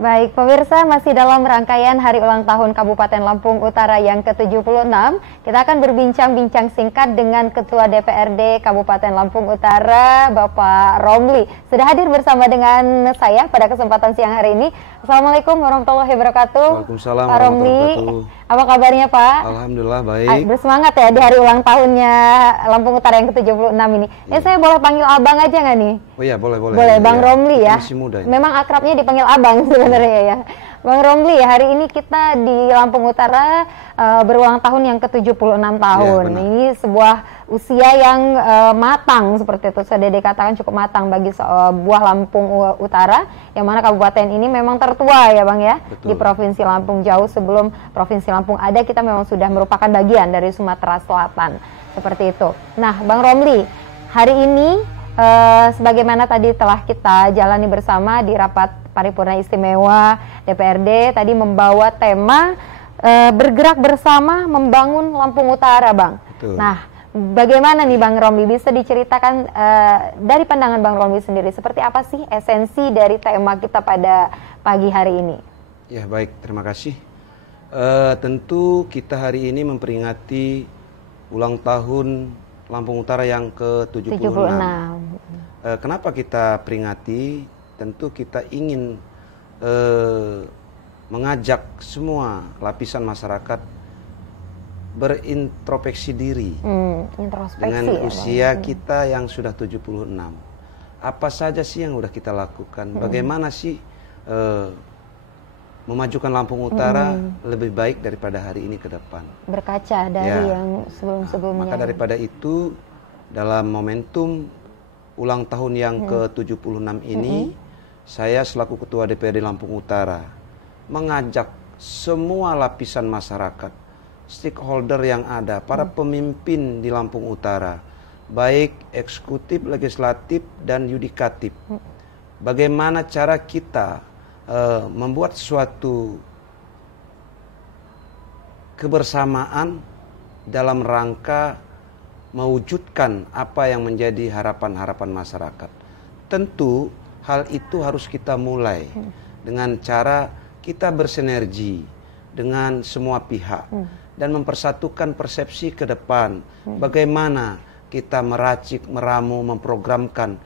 Baik, pemirsa, masih dalam rangkaian Hari Ulang Tahun Kabupaten Lampung Utara yang ke-76, kita akan berbincang-bincang singkat dengan Ketua DPRD Kabupaten Lampung Utara, Bapak Romli. Sudah hadir bersama dengan saya pada kesempatan siang hari ini. Assalamualaikum warahmatullahi wabarakatuh. Waalaikumsalam Pak Romli, apa kabarnya Pak? Alhamdulillah baik. Bersemangat ya di hari ulang tahunnya Lampung Utara yang ke-76 ini. Saya boleh panggil abang aja nggak nih? Oh iya, boleh. Boleh, Bang Romli ya. Masih muda ini. Memang akrabnya dipanggil abang sebenarnya ya. Bang Romli, hari ini kita di Lampung Utara berulang tahun yang ke-76 tahun. Ya, ini sebuah usia yang matang seperti itu. Sudah dikatakan cukup matang bagi sebuah Lampung Utara, yang mana kabupaten ini memang tertua ya Bang ya. Betul. Di Provinsi Lampung. Jauh sebelum Provinsi Lampung ada, kita memang sudah merupakan bagian dari Sumatera Selatan. Seperti itu. Nah, Bang Romli, hari ini sebagaimana tadi telah kita jalani bersama di rapat paripurna istimewa DPRD, tadi membawa tema bergerak bersama membangun Lampung Utara, Bang. Betul. Nah, bagaimana nih Bang Romli, bisa diceritakan dari pandangan Bang Romli sendiri, seperti apa sih esensi dari tema kita pada pagi hari ini? Ya baik, terima kasih. Tentu kita hari ini memperingati ulang tahun Lampung Utara yang ke-76. Kenapa kita peringati? Tentu kita ingin mengajak semua lapisan masyarakat berintrospeksi diri dengan usia kita yang sudah 76. Apa saja sih yang sudah kita lakukan? Bagaimana sih memajukan Lampung Utara lebih baik daripada hari ini ke depan? Berkaca dari yang sebelum-sebelumnya. Maka daripada itu, dalam momentum ulang tahun yang ke-76 ini, saya selaku Ketua DPRD Lampung Utara mengajak semua lapisan masyarakat, stakeholder yang ada, para pemimpin di Lampung Utara, baik eksekutif, legislatif, dan yudikatif. Bagaimana cara kita membuat suatu kebersamaan dalam rangka mewujudkan apa yang menjadi harapan-harapan masyarakat. Tentu hal itu harus kita mulai dengan cara kita bersinergi dengan semua pihak dan mempersatukan persepsi ke depan. Bagaimana kita meracik, meramu, memprogramkan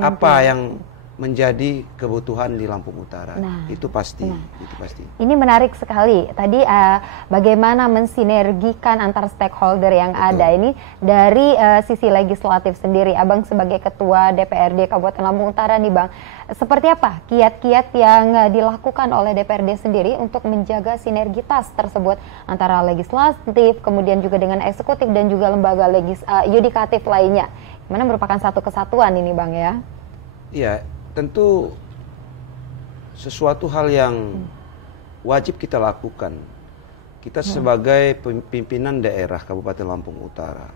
apa yang menjadi kebutuhan di Lampung Utara. Itu pasti. Ini menarik sekali. Tadi bagaimana mensinergikan antar stakeholder yang ada. Ini dari sisi legislatif sendiri. Abang sebagai Ketua DPRD Kabupaten Lampung Utara nih Bang, seperti apa kiat-kiat yang dilakukan oleh DPRD sendiri untuk menjaga sinergitas tersebut antara legislatif, kemudian juga dengan eksekutif dan juga lembaga yudikatif lainnya. Mana merupakan satu kesatuan ini Bang ya? Iya. Tentu sesuatu hal yang wajib kita lakukan. Kita sebagai pimpinan daerah Kabupaten Lampung Utara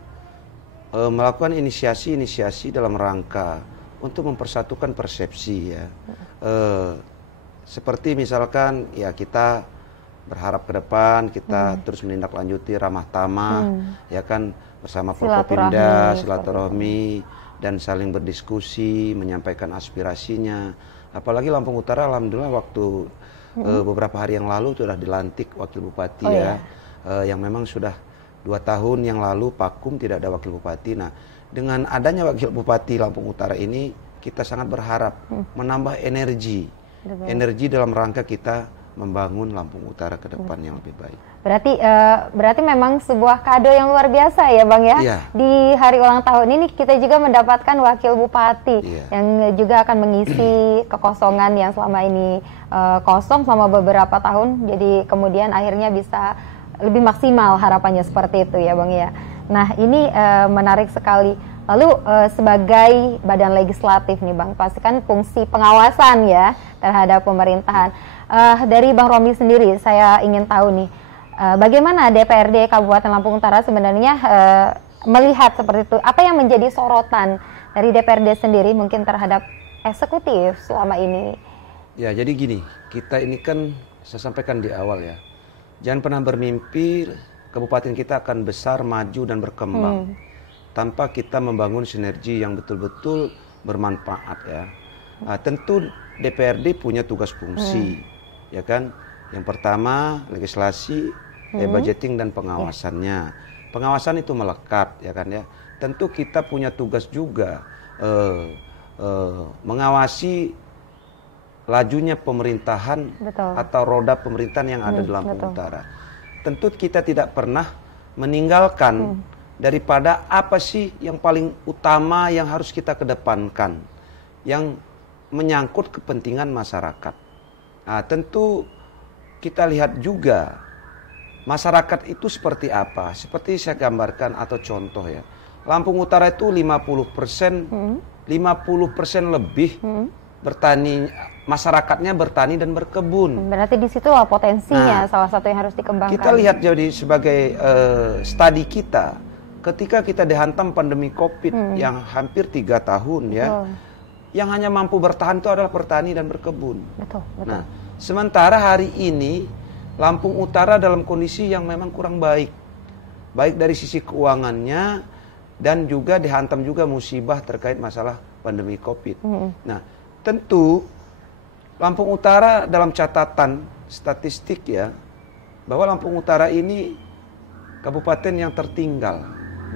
melakukan inisiasi-inisiasi dalam rangka untuk mempersatukan persepsi ya. Seperti misalkan ya kita berharap ke depan kita terus menindaklanjuti ramah tamah ya kan, bersama Forkopimda, silaturahmi, dan saling berdiskusi, menyampaikan aspirasinya. Apalagi Lampung Utara, alhamdulillah waktu beberapa hari yang lalu sudah dilantik Wakil Bupati yang memang sudah 2 tahun yang lalu vakum tidak ada Wakil Bupati. Nah, dengan adanya Wakil Bupati Lampung Utara ini, kita sangat berharap menambah energi dalam rangka kita membangun Lampung Utara ke depan yang lebih baik. Berarti memang sebuah kado yang luar biasa ya Bang ya. Di hari ulang tahun ini kita juga mendapatkan Wakil Bupati yang juga akan mengisi kekosongan yang selama ini kosong selama beberapa tahun. Jadi kemudian akhirnya bisa lebih maksimal, harapannya seperti itu ya Bang ya. Nah ini menarik sekali. Lalu sebagai badan legislatif nih Bang, pastikan fungsi pengawasan ya terhadap pemerintahan. Dari Bang Romli sendiri, saya ingin tahu nih, bagaimana DPRD Kabupaten Lampung Utara sebenarnya melihat seperti itu? Apa yang menjadi sorotan dari DPRD sendiri mungkin terhadap eksekutif selama ini? Ya, jadi gini, kita ini kan saya sampaikan di awal ya, jangan pernah bermimpi kabupaten kita akan besar, maju, dan berkembang tanpa kita membangun sinergi yang betul-betul bermanfaat ya. Tentu DPRD punya tugas fungsi, ya kan? Yang pertama legislasi, budgeting dan pengawasannya. Pengawasan itu melekat, ya kan ya. Tentu kita punya tugas juga mengawasi lajunya pemerintahan atau roda pemerintahan yang ada di Lampung Utara. Tentu kita tidak pernah meninggalkan daripada apa sih yang paling utama yang harus kita kedepankan, yang menyangkut kepentingan masyarakat. Nah, tentu kita lihat juga masyarakat itu seperti apa. Seperti saya gambarkan atau contoh ya. Lampung Utara itu 50% lebih bertani, masyarakatnya bertani dan berkebun. Berarti di situ lah potensinya, salah satu yang harus dikembangkan. Kita lihat jadi sebagai studi kita, ketika kita dihantam pandemi COVID yang hampir 3 tahun ya, yang hanya mampu bertahan itu adalah bertani dan berkebun. Betul. Nah, sementara hari ini Lampung Utara dalam kondisi yang memang kurang baik dari sisi keuangannya dan juga dihantam juga musibah terkait masalah pandemi COVID. Nah, tentu Lampung Utara dalam catatan statistik ya, bahwa Lampung Utara ini kabupaten yang tertinggal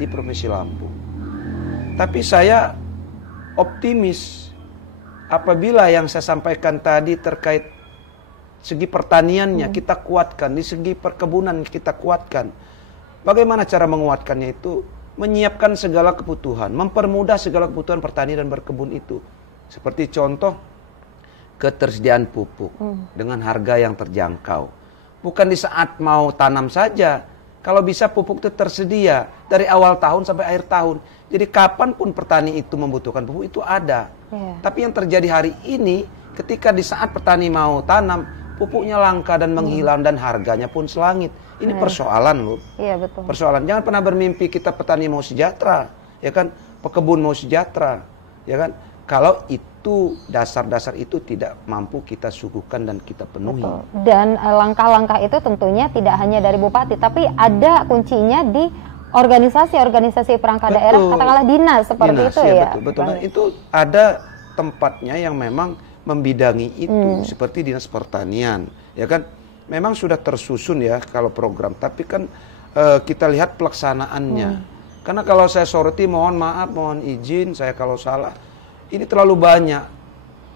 di Provinsi Lampung. Tapi saya optimis apabila yang saya sampaikan tadi terkait segi pertaniannya kita kuatkan, di segi perkebunan kita kuatkan. Bagaimana cara menguatkannya itu? Menyiapkan segala kebutuhan, mempermudah segala kebutuhan pertanian dan berkebun itu. Seperti contoh ketersediaan pupuk dengan harga yang terjangkau. Bukan di saat mau tanam saja. Kalau bisa pupuk itu tersedia dari awal tahun sampai akhir tahun. Jadi kapanpun petani itu membutuhkan pupuk itu ada. Tapi yang terjadi hari ini ketika di saat petani mau tanam, pupuknya langka dan menghilang dan harganya pun selangit. Ini persoalan loh. Iya, betul. Persoalan. Jangan pernah bermimpi kita petani mau sejahtera, ya kan? Pekebun mau sejahtera, ya kan? Kalau itu dasar-dasar itu tidak mampu kita suguhkan dan kita penuhi. Betul. Dan langkah-langkah itu tentunya tidak hanya dari bupati, tapi ada kuncinya di organisasi-organisasi perangkat daerah, katakanlah dinas seperti dinas, itu ya. Betul. Nah, itu ada tempatnya yang memang membidangi itu, seperti dinas pertanian, ya kan? Memang sudah tersusun ya kalau program, tapi kan kita lihat pelaksanaannya. Karena kalau saya soroti, mohon maaf, mohon izin saya kalau salah. Ini terlalu banyak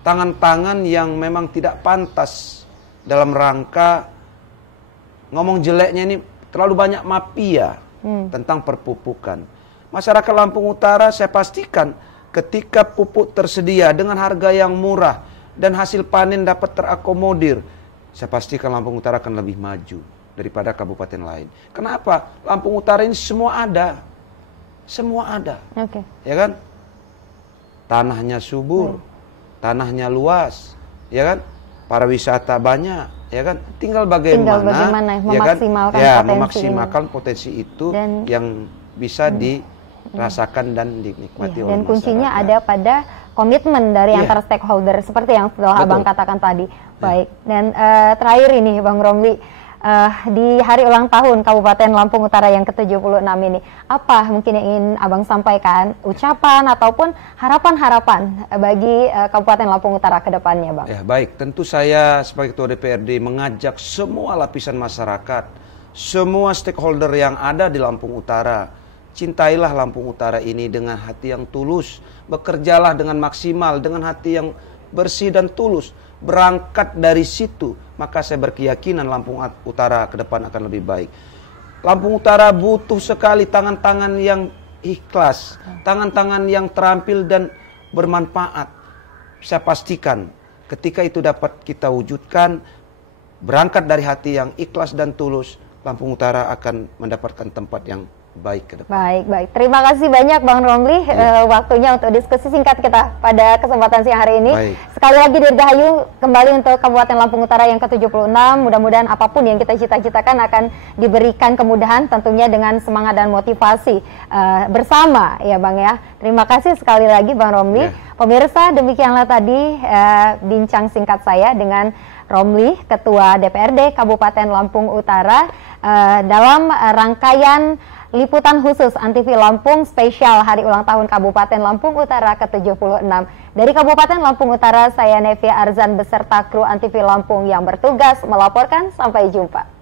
tangan-tangan yang memang tidak pantas dalam rangka ngomong jeleknya ini, terlalu banyak mafia tentang perpupukan. Masyarakat Lampung Utara saya pastikan ketika pupuk tersedia dengan harga yang murah dan hasil panen dapat terakomodir, saya pastikan Lampung Utara akan lebih maju daripada kabupaten lain. Kenapa? Lampung Utara ini semua ada. Semua ada. Ya kan? Tanahnya subur, tanahnya luas, ya kan? Para wisata banyak, ya kan? Tinggal bagaimana memaksimalkan, ya kan? Memaksimalkan potensi itu dan yang bisa dirasakan dan dinikmati oleh masyarakat. Dan kuncinya ada pada komitmen dari antar stakeholder seperti yang telah Abang katakan tadi. Baik. Dan terakhir ini Bang Romli, di hari ulang tahun Kabupaten Lampung Utara yang ke-76 ini, apa mungkin yang ingin Abang sampaikan, ucapan ataupun harapan-harapan bagi Kabupaten Lampung Utara ke depannya, Bang? Ya, baik. Tentu saya sebagai Ketua DPRD mengajak semua lapisan masyarakat, semua stakeholder yang ada di Lampung Utara, cintailah Lampung Utara ini dengan hati yang tulus, bekerjalah dengan maksimal, dengan hati yang bersih dan tulus. Berangkat dari situ, maka saya berkeyakinan Lampung Utara ke depan akan lebih baik. Lampung Utara butuh sekali tangan-tangan yang ikhlas, tangan-tangan yang terampil dan bermanfaat. Saya pastikan ketika itu dapat kita wujudkan, berangkat dari hati yang ikhlas dan tulus, Lampung Utara akan mendapatkan tempat yang baik ke depan. Baik. Terima kasih banyak Bang Romli waktunya untuk diskusi singkat kita pada kesempatan siang hari ini. Sekali lagi dirgahayu kembali untuk Kabupaten Lampung Utara yang ke-76. Mudah-mudahan apapun yang kita cita-citakan akan diberikan kemudahan, tentunya dengan semangat dan motivasi bersama ya Bang ya. Terima kasih sekali lagi Bang Romli. Pemirsa, demikianlah tadi bincang singkat saya dengan Romli, Ketua DPRD Kabupaten Lampung Utara dalam rangkaian liputan khusus Antv Lampung spesial Hari Ulang Tahun Kabupaten Lampung Utara ke-76. Dari Kabupaten Lampung Utara, saya Nevia Arzan beserta kru Antv Lampung yang bertugas melaporkan. Sampai jumpa.